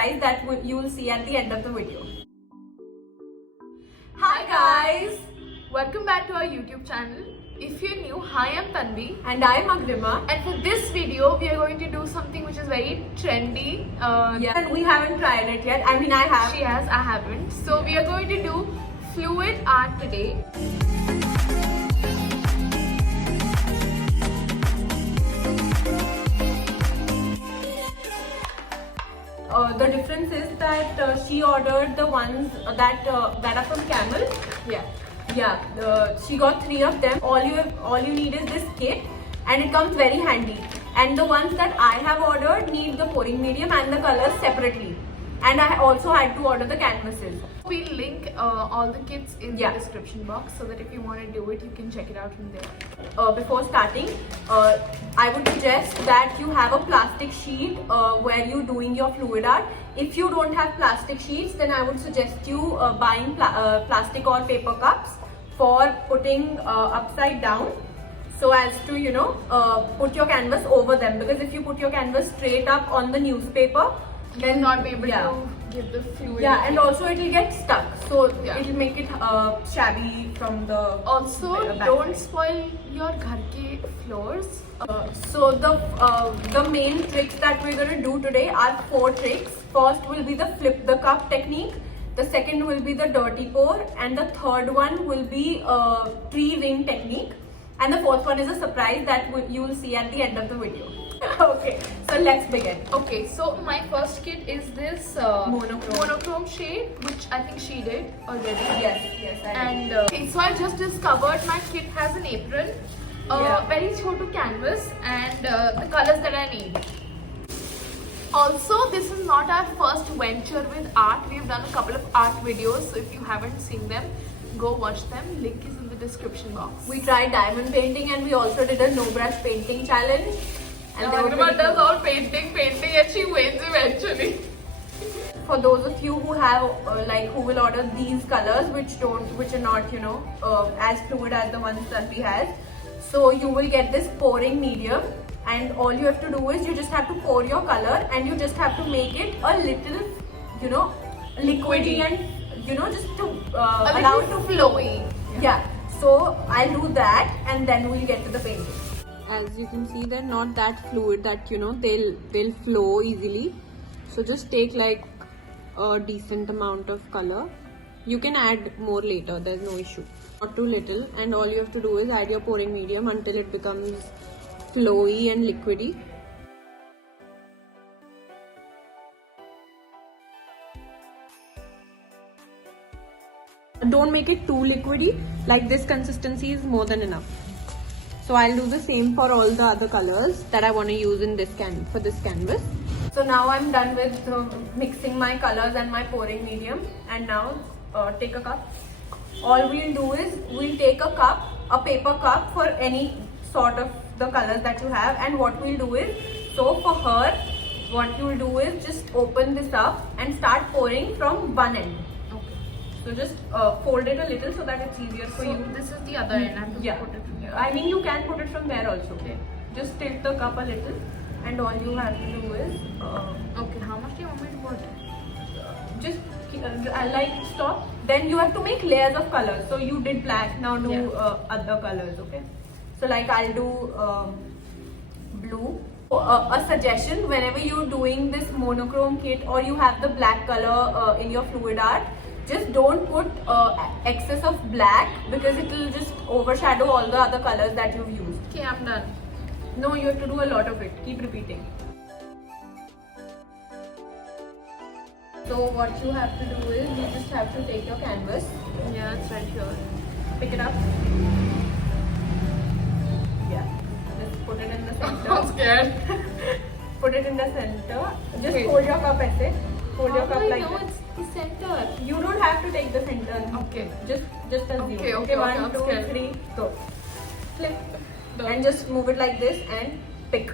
surprise that you will see at the end of the video. Hi guys! Welcome back to our YouTube channel. If you're new, hi, I'm Tanvi. And I'm Agrima. And for this video, we are going to do something which is very trendy. And we haven't tried it yet. I mean, I have. She has, I haven't. So we are going to do fluid art today. The difference is that she ordered the ones that are from Camel. She got 3 of them. All you need is this kit, and it comes very handy. And the ones that I have ordered need the pouring medium and the colors separately. And I also had to order the canvases. We'll link all the kits in the description box so that if you want to do it, you can check it out from there. Before starting, I would suggest that you have a plastic sheet where you're doing your fluid art. If you don't have plastic sheets, then I would suggest you buying plastic or paper cups for putting upside down, so as to put your canvas over them, because if you put your canvas straight up on the newspaper, then not be able to give the fluid. And also it will get stuck, so it will make it shabby from the also don't spoil your ghar ke floors. So the main tricks that we're going to do today are 4 tricks. First will be the flip the cup technique, the second will be the dirty pour, and the third one will be tree ring technique, and the fourth one is a surprise that you will see at the end of the video. Okay, so let's begin. Okay, so my first kit is this monochrome shade, which I think she did already. Yes, I did. And so I just discovered my kit has an apron, very Chhotu canvas, and the colors that I need. Also, this is not our first venture with art. We've done a couple of art videos, so if you haven't seen them, go watch them. Link is in the description box. We tried diamond painting, and we also did a no brush painting challenge. And Agrima does all painting, and she wins eventually. For those of you who have who will order these colors, which are not as fluid as the ones that we had, so you will get this pouring medium, and all you have to do is you just have to pour your color, and you just have to make it a little liquidy, and just to allow it to flowy. So I'll do that, and then we'll get to the painting. As you can see, they're not that fluid that they'll flow easily. So just take like a decent amount of color. You can add more later, there's no issue. Not too little, and all you have to do is add your pouring medium until it becomes flowy and liquidy. Don't make it too liquidy. Like this consistency is more than enough. So I'll do the same for all the other colors that I want to use in this for this canvas. So now I'm done with mixing my colors and my pouring medium, and now take a cup. All we'll do is we'll take a cup, a paper cup for any sort of the colors that you have, and what we'll do is, so for her, what you'll do is just open this up and start pouring from one end. So just fold it a little so that it's easier for you. This is the other end. I have to put it from here. I mean, you can put it from there also. Okay. Just tilt the cup a little, and all you have to do is. Okay. How much do you want me to put? Just stop. Then you have to make layers of colors. So you did black. Now do other colors. Okay. So like I'll do blue. A suggestion: whenever you're doing this monochrome kit or you have the black color in your fluid art, just don't put excess of black, because it will just overshadow all the other colors that you've used. Okay, I'm done. No, you have to do a lot of it. Keep repeating. So what you have to do is you just have to take your canvas. Yeah, it's right here. Pick it up. Just put it in the center. I'm scared. Put it in the center. Just hold your cup aise. Hold your cup like that. It's the center. You don't have to take the center. Okay. Just assume. Okay. 1, 2, 3, go. Flip. And just move it like this and pick.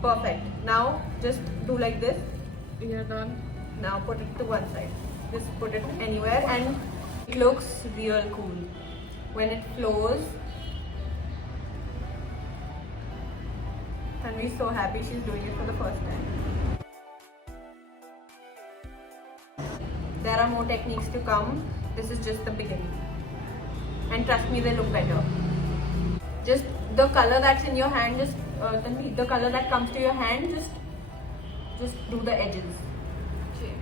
Perfect. Now just do like this. You're done. Now put it to one side. Just put it anywhere, and it looks real cool when it flows. And we're so happy she's doing it for the first time. There are more techniques to come. This is just the beginning. And trust me, they look better. Just the color that's in your hand, just the color that comes to your hand, just do the edges. Okay.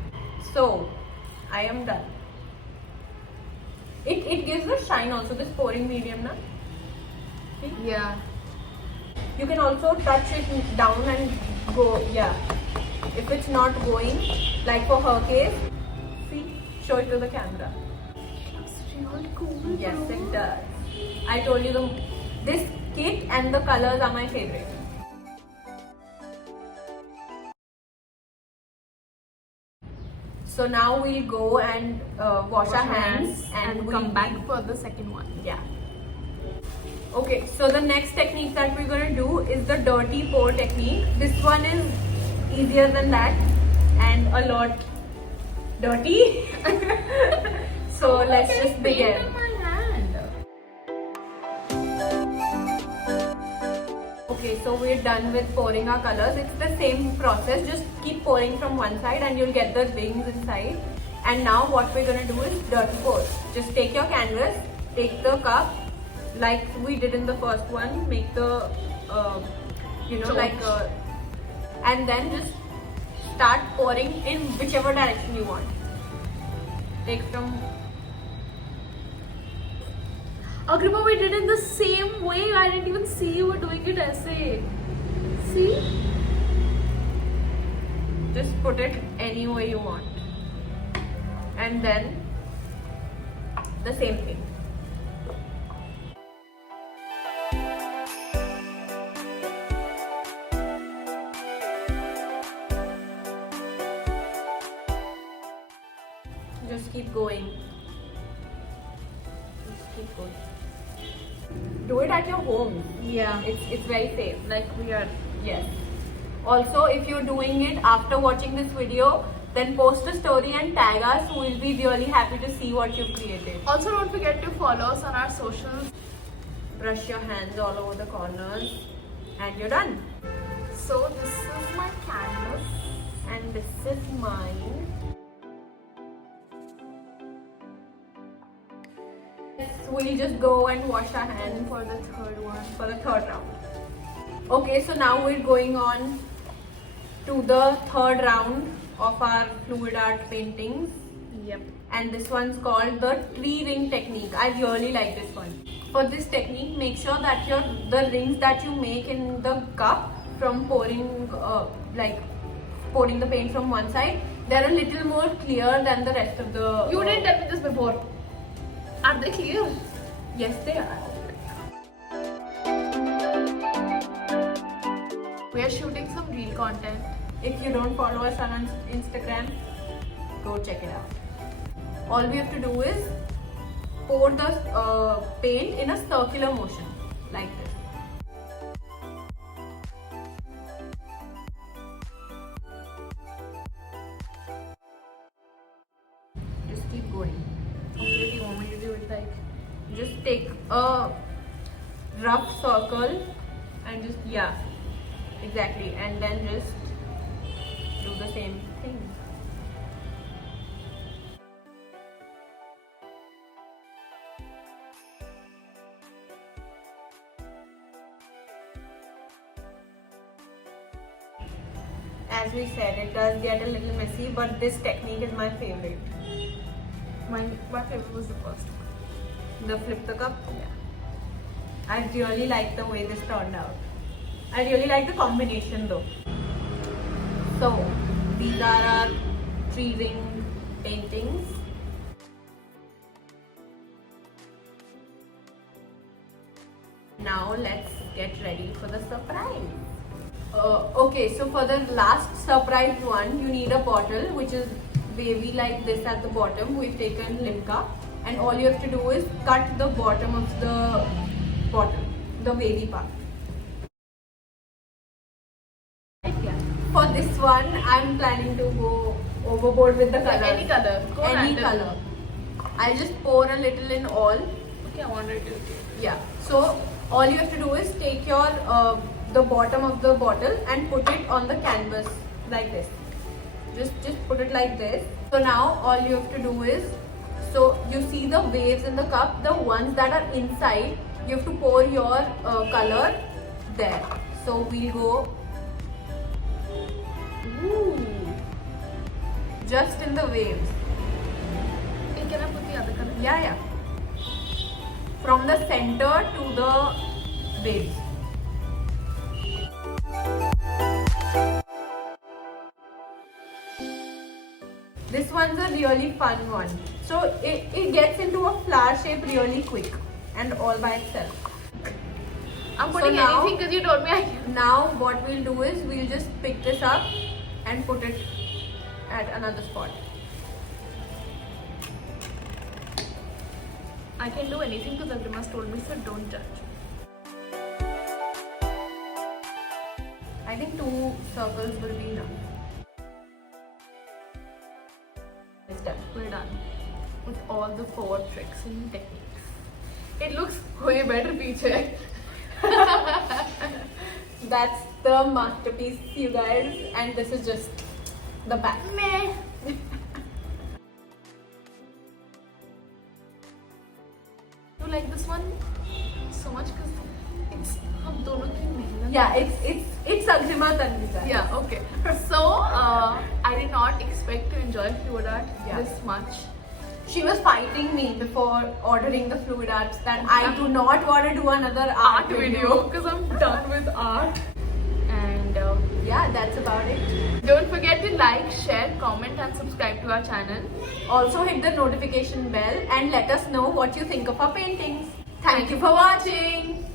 So, I am done. It gives a shine also, this pouring medium, na? See? Yeah. You can also touch it down and go, yeah. If it's not going, like for her case, see, show it to the camera. Looks really cool. Yes, bro. it does. I told you this kit and the colors are my favorite. So now we'll go and wash our hands and come back for the second one. Yeah. Okay, so the next technique that we're gonna do is the dirty pour technique. This one is easier than that and a lot dirty. So let's just begin. Paint on my hand. Okay, so we're done with pouring our colors. It's the same process, just keep pouring from one side and you'll get the rings inside. And now what we're gonna do is dirty pour. Just take your canvas, take the cup, like we did in the first one, make the, and then just start pouring in whichever direction you want. Take from... Agrippa, we did it the same way. I didn't even see you were doing it essay. See? Just put it any way you want. And then the same thing. Just keep going. Just keep going. Do it at your home. Yeah. It's very safe. Like we are. Yes. Also, if you're doing it after watching this video, then post a story and tag us. We'll be really happy to see what you've created. Also, don't forget to follow us on our socials. Brush your hands all over the corners and you're done. So this is my canvas. And this is mine. We'll just go and wash our hands For the third one. for the third round. Okay, so now we're going on to the third round of our fluid art paintings. Yep. And this one's called the tree ring technique. I really like this one. For this technique, make sure that the rings that you make in the cup from pouring pouring the paint from one side, they're a little more clear than the rest of the... You didn't tell me this before. Are they clear? Yes, they are. We are shooting some reel content. If you don't follow us on Instagram, go check it out. All we have to do is pour the paint in a circular motion, like this. Just keep going. What do you want me to do it like? Just take a rough circle and just, yeah, exactly, and then just do the same thing. As we said, it does get a little messy, but this technique is my favorite. My favorite was the first one. The flip the cup. Yeah. I really like the way this turned out. I really like the combination though. So, these are our tree ring paintings. Now let's get ready for the surprise. Okay, so for the last surprise one, you need a bottle which is wavy like this at the bottom. We've taken Limca, and all you have to do is cut the bottom of the bottle, the wavy part. Yeah. For this one, I'm planning to go overboard with the color. Any color. Go Any random. color. I'll just pour a little in all. Okay, I wanted to. Yeah. So all you have to do is take your the bottom of the bottle and put it on the canvas like this. Just put it like this. So now all you have to do is, so you see the waves in the cup, the ones that are inside, you have to pour your color there. So we'll go just in the waves. Hey, can I put the other color? Yeah. From the center to the waves. This one's a really fun one. So it gets into a flower shape really quick and all by itself. I'm So putting now- anything because you told me I can. Now what we'll do is we'll just pick this up and put it at another spot. I can do anything because Agrima's told me, so don't judge. I think 2 circles will be enough. It's done. We're done with all the 4 tricks and techniques. It looks way better, Peeche. That's the masterpiece, you guys, and this is just the back. Meh. You like this one so much because it's हम दोनों की मेहनत. Yeah, it's Agrima Tanvika. Yeah, okay. So, I did not expect to enjoy fluid art this much. She was fighting me before ordering the fluid arts that I do not want to do another art video. Because I'm done with art. And Yeah, that's about it. don't forget to like, share, comment and subscribe to our channel. Also hit the notification bell and let us know what you think of our paintings. Thank you for watching.